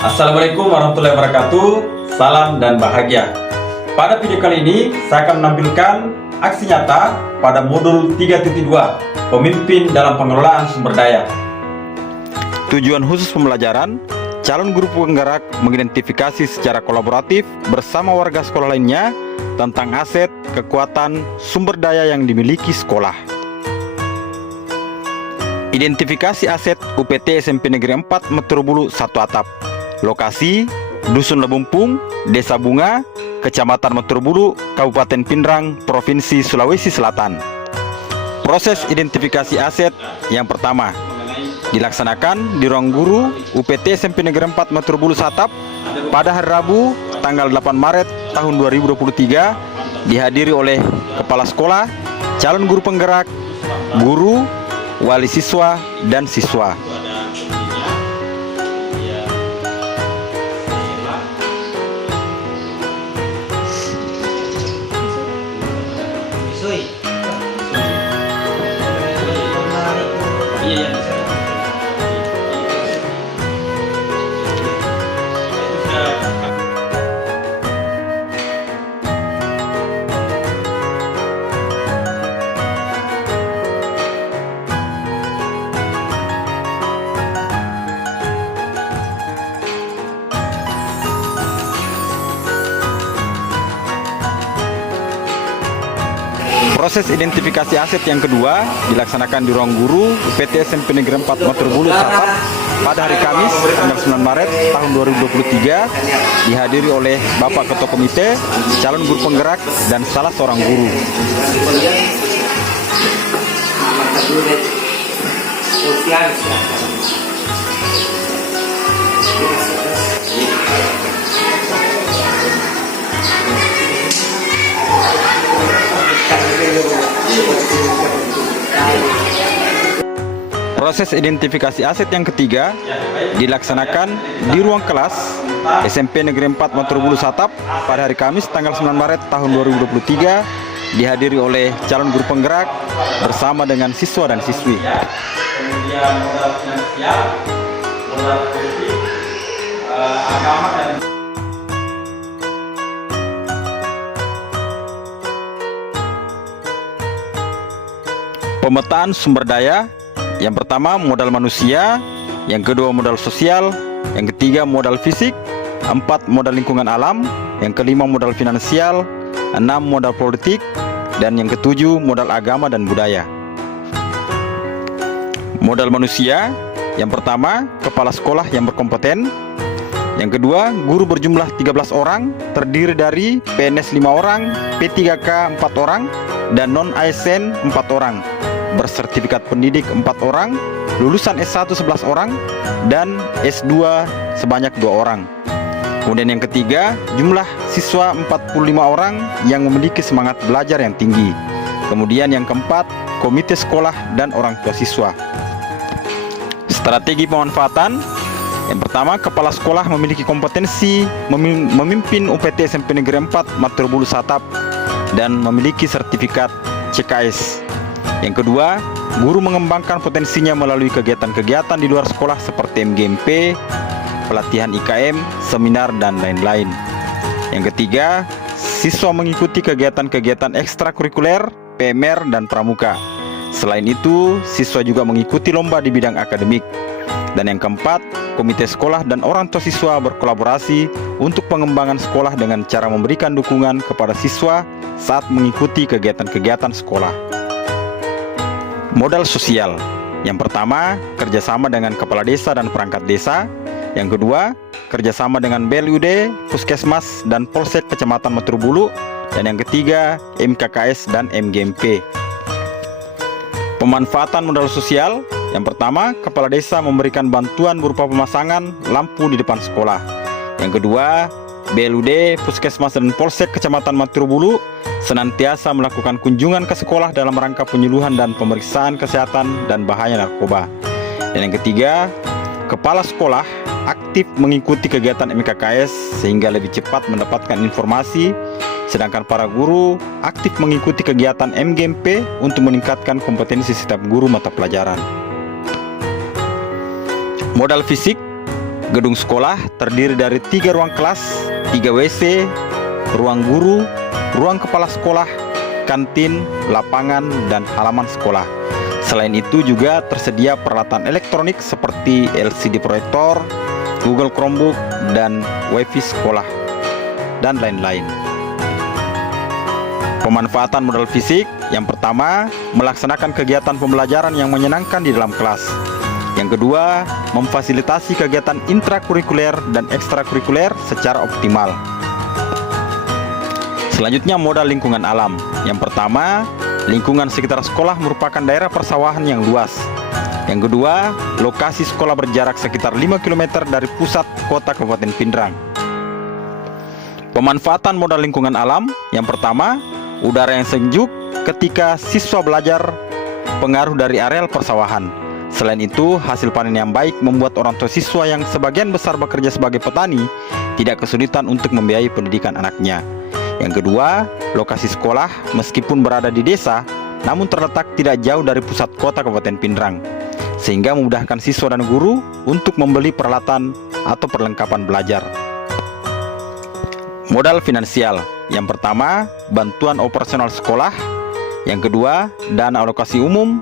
Assalamualaikum warahmatullahi wabarakatuh. Salam dan bahagia. Pada video kali ini saya akan menampilkan aksi nyata pada modul 3.2 Pemimpin dalam pengelolaan sumber daya. Tujuan khusus pembelajaran, calon guru penggerak mengidentifikasi secara kolaboratif bersama warga sekolah lainnya tentang aset, kekuatan, sumber daya yang dimiliki sekolah. Identifikasi aset UPT SMP Negeri 4 Meterbulu 1 Atap. Lokasi, Dusun Lebumpung, Desa Bunga, Kecamatan Meterbulu, Kabupaten Pindrang, Provinsi Sulawesi Selatan. Proses identifikasi aset yang pertama dilaksanakan di ruang guru UPT SMP Negeri 4 Meterbulu 1 Atap pada hari Rabu tanggal 8 Maret tahun 2023, dihadiri oleh kepala sekolah, calon guru penggerak, guru, wali siswa, dan siswa. Proses identifikasi aset yang kedua dilaksanakan di ruang guru UPT SMP Negeri 4 Meterbulu 1 Atap pada hari Kamis tanggal 9 Maret tahun 2023, dihadiri oleh Bapak Ketua Komite, calon guru penggerak, dan salah seorang guru. Proses identifikasi aset yang ketiga dilaksanakan di ruang kelas SMP Negeri 4 Meterbulu 1 Atap pada hari Kamis tanggal 9 Maret tahun 2023, dihadiri oleh calon guru penggerak bersama dengan siswa dan siswi. Kemudian modal finansial, modal politik, agama dan pemetaan sumber daya. Yang pertama modal manusia, yang kedua modal sosial, yang ketiga modal fisik, 4 modal lingkungan alam, yang kelima modal finansial, 6 modal politik, dan yang ketujuh modal agama dan budaya. Modal manusia, yang pertama kepala sekolah yang berkompeten, yang kedua guru berjumlah 13 orang terdiri dari PNS 5 orang, P3K 4 orang, dan non-ASN 4 orang, bersertifikat pendidik 4 orang, lulusan S1 11 orang, dan S2 sebanyak 2 orang. Kemudian yang ketiga, jumlah siswa 45 orang yang memiliki semangat belajar yang tinggi. Kemudian yang keempat, komite sekolah dan orang tua siswa. Strategi pemanfaatan. Yang pertama, kepala sekolah memiliki kompetensi memimpin UPT SMP Negeri 4 Meterbulu 1 Atap dan memiliki sertifikat CKS. Yang kedua, guru mengembangkan potensinya melalui kegiatan-kegiatan di luar sekolah seperti MGMP, pelatihan IKM, seminar, dan lain-lain. Yang ketiga, siswa mengikuti kegiatan-kegiatan ekstrakurikuler, PMR, dan pramuka. Selain itu, siswa juga mengikuti lomba di bidang akademik. Dan yang keempat, komite sekolah dan orang tua siswa berkolaborasi untuk pengembangan sekolah dengan cara memberikan dukungan kepada siswa saat mengikuti kegiatan-kegiatan sekolah. Modal sosial. Yang pertama, kerjasama dengan kepala desa dan perangkat desa. Yang kedua, kerjasama dengan BLUD, Puskesmas, dan Polsek Kecamatan Meterbulu. Dan yang ketiga, MKKS dan MGMP. Pemanfaatan modal sosial. Yang pertama, kepala desa memberikan bantuan berupa pemasangan lampu di depan sekolah. Yang kedua, BLUD, Puskesmas, dan Polsek Kecamatan Meterbulu senantiasa melakukan kunjungan ke sekolah dalam rangka penyuluhan dan pemeriksaan kesehatan dan bahaya narkoba. Dan yang ketiga, kepala sekolah aktif mengikuti kegiatan MKKS sehingga lebih cepat mendapatkan informasi, sedangkan para guru aktif mengikuti kegiatan MGMP untuk meningkatkan kompetensi setiap guru mata pelajaran. Modal fisik. Gedung sekolah terdiri dari 3 ruang kelas, 3 WC, ruang guru, ruang kepala sekolah, kantin, lapangan, dan halaman sekolah. Selain itu juga tersedia peralatan elektronik seperti LCD proyektor, Google Chromebook, dan WiFi sekolah, dan lain-lain. Pemanfaatan modal fisik, yang pertama, melaksanakan kegiatan pembelajaran yang menyenangkan di dalam kelas. Yang kedua, memfasilitasi kegiatan intrakurikuler dan ekstrakurikuler secara optimal. Selanjutnya modal lingkungan alam. Yang pertama, lingkungan sekitar sekolah merupakan daerah persawahan yang luas. Yang kedua, lokasi sekolah berjarak sekitar 5 km dari pusat kota Kabupaten Pindrang. Pemanfaatan modal lingkungan alam, yang pertama, udara yang sejuk ketika siswa belajar, pengaruh dari areal persawahan. Selain itu, hasil panen yang baik membuat orang tua siswa yang sebagian besar bekerja sebagai petani tidak kesulitan untuk membiayai pendidikan anaknya. Yang kedua, lokasi sekolah meskipun berada di desa, namun terletak tidak jauh dari pusat kota Kabupaten Pindrang, sehingga memudahkan siswa dan guru untuk membeli peralatan atau perlengkapan belajar. Modal finansial, yang pertama, bantuan operasional sekolah. Yang kedua, dana alokasi umum.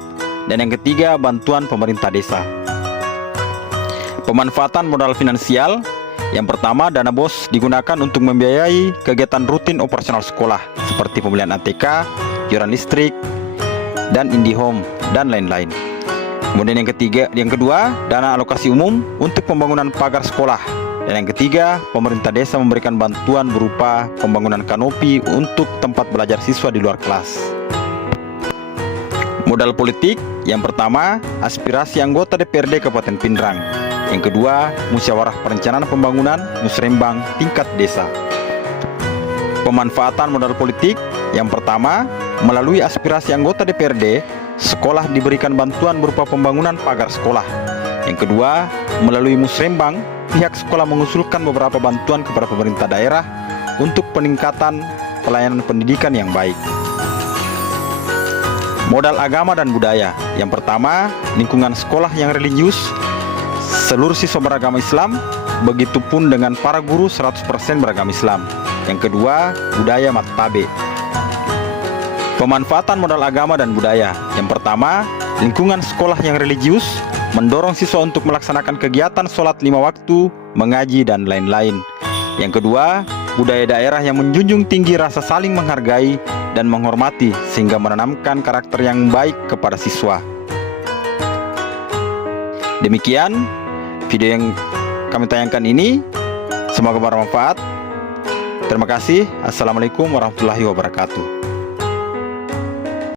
Dan yang ketiga, bantuan pemerintah desa. Pemanfaatan modal finansial, yang pertama, dana BOS digunakan untuk membiayai kegiatan rutin operasional sekolah seperti pembelian ATK, iuran listrik, dan IndiHome, dan lain-lain. Kemudian yang kedua, dana alokasi umum untuk pembangunan pagar sekolah. Dan yang ketiga, pemerintah desa memberikan bantuan berupa pembangunan kanopi untuk tempat belajar siswa di luar kelas. Modal politik, yang pertama, aspirasi anggota DPRD Kabupaten Pindrang. Yang kedua, musyawarah perencanaan pembangunan musrembang tingkat desa. Pemanfaatan modal politik, yang pertama, melalui aspirasi anggota DPRD, sekolah diberikan bantuan berupa pembangunan pagar sekolah. Yang kedua, melalui musrembang, pihak sekolah mengusulkan beberapa bantuan kepada pemerintah daerah untuk peningkatan pelayanan pendidikan yang baik. Modal agama dan budaya, yang pertama, lingkungan sekolah yang religius, seluruh siswa beragama Islam, begitupun dengan para guru 100% beragama Islam. Yang kedua, budaya Mattabe. Pemanfaatan modal agama dan budaya, yang pertama, lingkungan sekolah yang religius, mendorong siswa untuk melaksanakan kegiatan sholat 5 waktu, mengaji, dan lain-lain. Yang kedua, budaya daerah yang menjunjung tinggi rasa saling menghargai dan menghormati sehingga menanamkan karakter yang baik kepada siswa. Demikian video yang kami tayangkan ini, semoga bermanfaat. Terima kasih. Assalamualaikum warahmatullahi wabarakatuh.